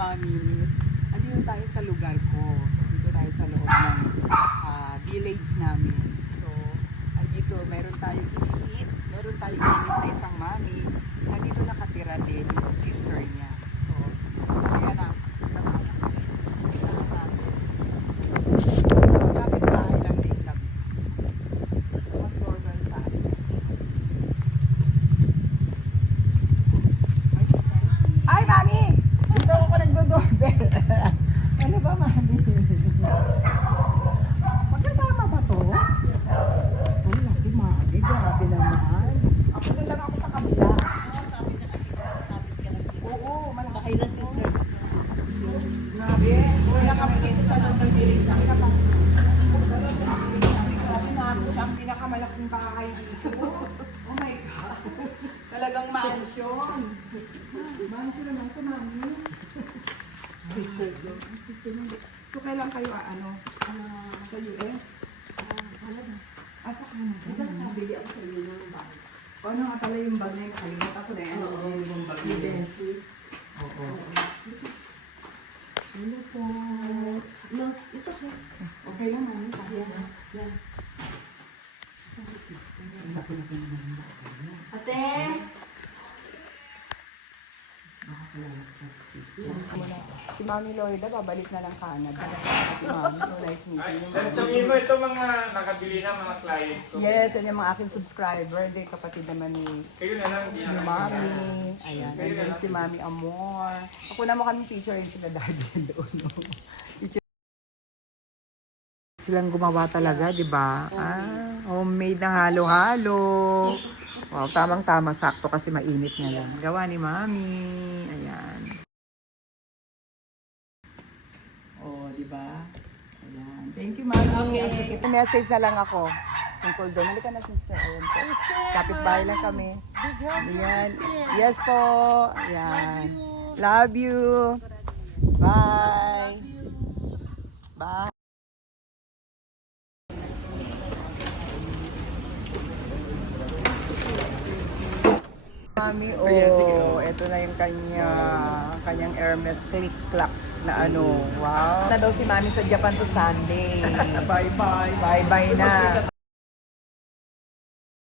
kamamis. Andito tayo sa lugar ko. Dito tayo sa loob ng village namin. So, andito meron tayong init. Meron tayong init na isang mami. Andito nakatira din yung sister niya. So, ayan na. Kapit bahay lang din kami. Mag-doorbell tayo. Ay, mami! Dito ako nagdo-doorbell. Ano ba, mami? Magkasama ba to? Ay, laki, mami. Grabe naman. Ako na lang ako sa kabila. Oo, malaki. Bakay na sister. Grabe. Wala kami dito sa loob ng village. Sabi ka pa. Grabe na ako siya. Ang pinakamalaking bahay dito. Oh my God. Talagang mansion. Mansion naman ito, mami. Sister. So, kailan kayo, sa US? Asa ka na? Ito, nakabili ako sa iyo ng bag. O, ano nga pala yung bag na yung nakalimutan ako na yan? Oo, yung bag ni Bessie. Oo. Hello po. No, it's okay. Okay lang, mami. Kasi yan. Sa sister. Ang laki na naman ng Ate! Si Mami Lloyda, babalik na lang Canada. Si Mami, so nice meeting you. Sabihin mo, ito mga nakabili na mga client ko. Yes, and yung mga aking subscriber, di kapatid naman ni Kayo na lang, hindi ni na Mami. Ayan, and then si Mami Amor. Ako naman kami picture yung sila daddy doon. No? Silang gumawa talaga, di ba? Homemade na halo-halo. Wow, tamang-tama, sakto kasi mainit nga lang. Gawa ni Mami. Ayan. Oh, di ba? Ayan. Thank you, Mami. Okay. Message na lang ako. Tungkol doon. Halika na, sister. Ayan po. Kapit-bahay lang kami. Ayan. Yes po. Ayan. Love you. Bye. Bye. Mami, ito na yung kanyang Hermes click clock na ano. Wow. Na daw si Mami sa Japan sa Sunday. Bye-bye. Bye-bye na.